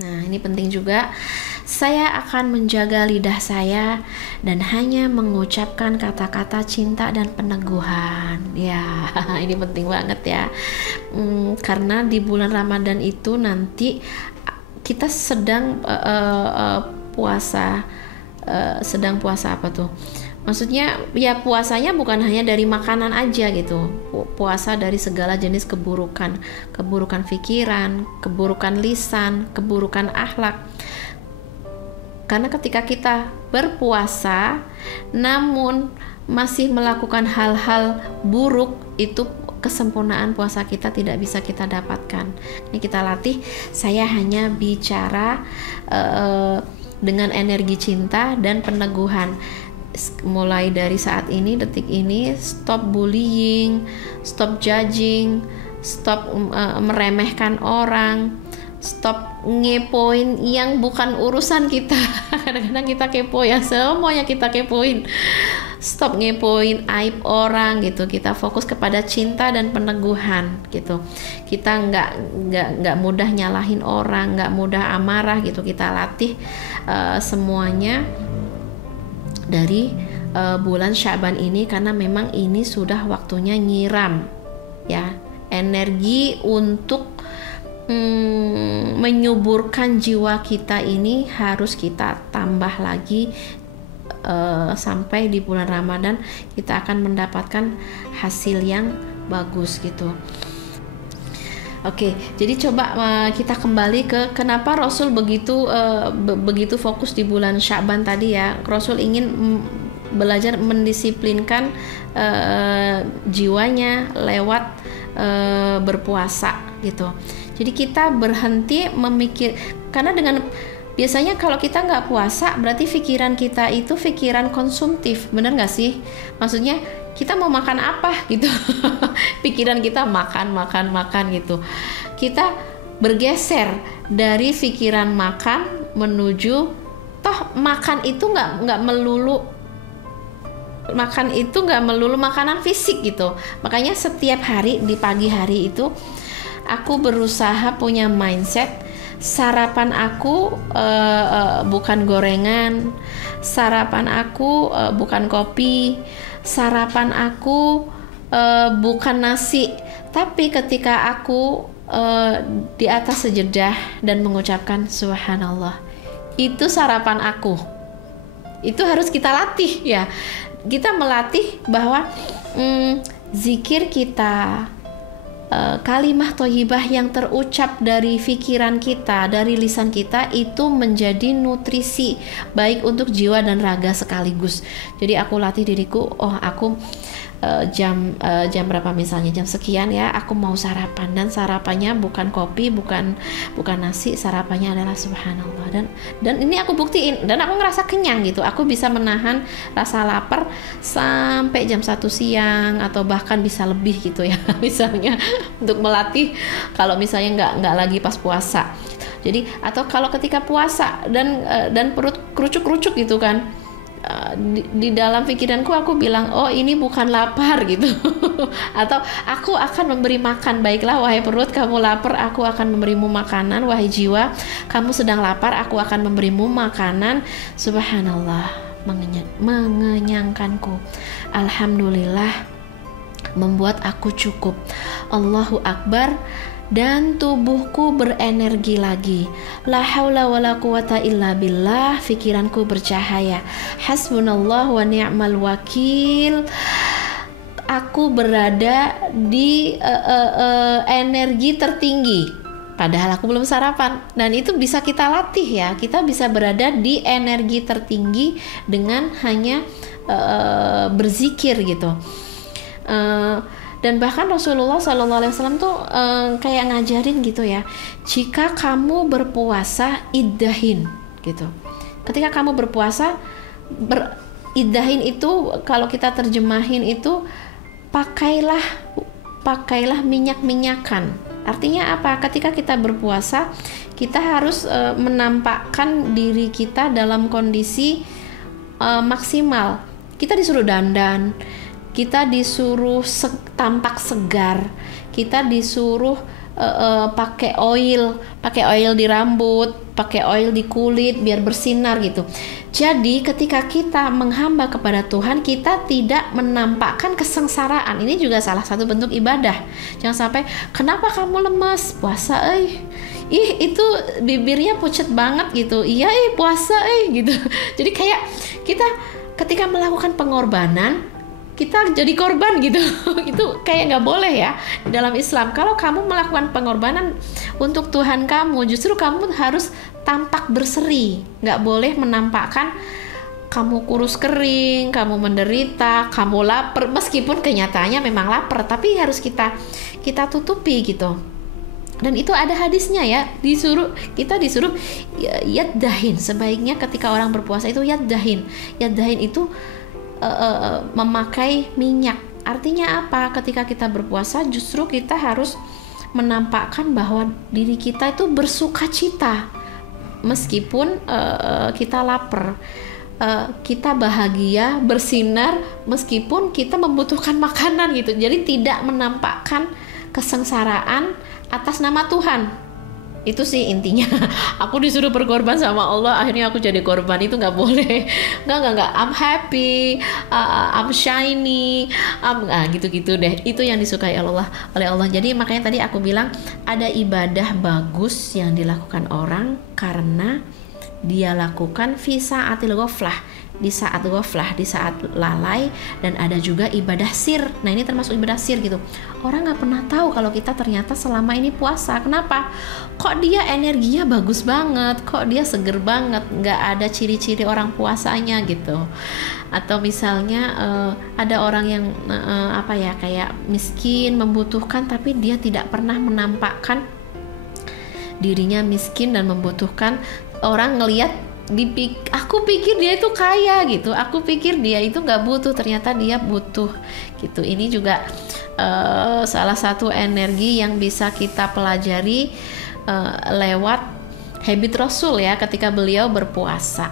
Nah, ini penting juga. Saya akan menjaga lidah saya dan hanya mengucapkan kata-kata cinta dan peneguhan. Ya, ini penting banget ya. Karena di bulan Ramadan itu nanti kita sedang puasa. Sedang puasa apa tuh? Maksudnya ya puasanya bukan hanya dari makanan aja gitu. Puasa dari segala jenis keburukan, keburukan pikiran, keburukan lisan, keburukan akhlak. Karena ketika kita berpuasa namun masih melakukan hal-hal buruk, itu kesempurnaan puasa kita tidak bisa kita dapatkan. Ini kita latih, saya hanya bicara dengan energi cinta dan peneguhan. Mulai dari saat ini, detik ini, stop bullying, stop judging, stop meremehkan orang, stop ngepoin yang bukan urusan kita. Kadang-kadang kita kepo ya, semuanya kita kepoin. Stop ngepoin aib orang gitu. Kita fokus kepada cinta dan peneguhan gitu. Kita nggak mudah nyalahin orang, nggak mudah amarah gitu. Kita latih semuanya dari bulan Sya'ban ini, karena memang ini sudah waktunya nyiram ya energi untuk menyuburkan jiwa kita. Ini harus kita tambah lagi sampai di bulan Ramadan kita akan mendapatkan hasil yang bagus gitu. Oke, jadi coba kita kembali ke kenapa Rasul begitu fokus di bulan Sya'ban tadi ya. Rasul ingin belajar mendisiplinkan jiwanya lewat berpuasa gitu. Jadi kita berhenti memikir, karena dengan biasanya kalau kita nggak puasa berarti pikiran kita itu pikiran konsumtif, bener nggak sih? Maksudnya kita mau makan apa gitu, pikiran kita makan gitu. Kita bergeser dari pikiran makan menuju toh makan itu nggak melulu makanan fisik gitu. Makanya setiap hari di pagi hari itu aku berusaha punya mindset sarapan aku bukan gorengan, sarapan aku bukan kopi, sarapan aku bukan nasi, tapi ketika aku di atas sejadah dan mengucapkan subhanallah, itu sarapan aku. Itu harus kita latih ya. Kita melatih bahwa zikir kita, kalimah thayyibah yang terucap dari pikiran kita, dari lisan kita, itu menjadi nutrisi baik untuk jiwa dan raga sekaligus. Jadi aku latih diriku, aku jam berapa misalnya, jam sekian ya aku mau sarapan, dan sarapannya bukan kopi, bukan nasi, sarapannya adalah subhanallah. Dan ini aku buktiin dan aku ngerasa kenyang gitu. Aku bisa menahan rasa lapar sampai jam 1 siang atau bahkan bisa lebih gitu ya misalnya, untuk melatih kalau misalnya nggak lagi pas puasa. Jadi atau kalau ketika puasa dan perut kerucuk gitu kan, di dalam pikiranku aku bilang, oh ini bukan lapar gitu atau aku akan memberi makan. Baiklah wahai perut, kamu lapar, aku akan memberimu makanan. Wahai jiwa, kamu sedang lapar, aku akan memberimu makanan. Subhanallah, mengenyangkanku. Alhamdulillah, membuat aku cukup. Allahu Akbar, dan tubuhku berenergi lagi. La haula wala quwata illa billah, pikiranku bercahaya. Hasbunallah wa ni'mal wakil. Aku berada di energi tertinggi, padahal aku belum sarapan. Dan itu bisa kita latih ya. Kita bisa berada di energi tertinggi dengan hanya berzikir gitu. Dan bahkan Rasulullah SAW tuh kayak ngajarin gitu ya, jika kamu berpuasa iddahin gitu. Ketika kamu berpuasa, iddahin itu kalau kita terjemahin itu pakailah minyak-minyakan. Artinya apa? Ketika kita berpuasa, kita harus menampakkan diri kita dalam kondisi maksimal. Kita disuruh dandan, kita disuruh tampak segar, kita disuruh pakai oil di rambut, pakai oil di kulit biar bersinar gitu. Jadi ketika kita menghamba kepada Tuhan, kita tidak menampakkan kesengsaraan. Ini juga salah satu bentuk ibadah. Jangan sampai, kenapa kamu lemas puasa, itu bibirnya pucet banget gitu. Iya, puasa, gitu. Jadi kayak kita ketika melakukan pengorbanan, kita jadi korban gitu. Itu kayak nggak boleh ya dalam Islam. Kalau kamu melakukan pengorbanan untuk Tuhan kamu, justru kamu harus tampak berseri. Nggak boleh menampakkan kamu kurus kering, kamu menderita, kamu lapar. Meskipun kenyataannya memang lapar, tapi harus kita tutupi gitu. Dan itu ada hadisnya ya, kita disuruh yaddahin. Sebaiknya ketika orang berpuasa itu yaddahin itu memakai minyak. Artinya apa? Ketika kita berpuasa justru kita harus menampakkan bahwa diri kita itu bersukacita meskipun kita lapar, kita bahagia, bersinar meskipun kita membutuhkan makanan gitu. Jadi tidak menampakkan kesengsaraan atas nama Tuhan. Itu sih intinya. Aku disuruh berkorban sama Allah, akhirnya aku jadi korban. Itu nggak boleh. Nggak. I'm happy, I'm shiny, gitu-gitu deh. Itu yang disukai oleh Allah. Jadi makanya tadi aku bilang ada ibadah bagus yang dilakukan orang karena dia lakukan fi sa'atil ghaflah, di saat ghaflah, di saat lalai. Dan ada juga ibadah sir. Nah ini termasuk ibadah sir gitu. Orang nggak pernah tahu kalau kita ternyata selama ini puasa. Kenapa? Kok dia energinya bagus banget, kok dia seger banget, nggak ada ciri-ciri orang puasanya gitu. Atau misalnya ada orang yang kayak miskin, membutuhkan, tapi dia tidak pernah menampakkan dirinya miskin dan membutuhkan. Orang ngelihat, aku pikir dia itu kaya gitu, aku pikir dia itu nggak butuh, ternyata dia butuh gitu. Ini juga salah satu energi yang bisa kita pelajari lewat habit Rasul ya ketika beliau berpuasa.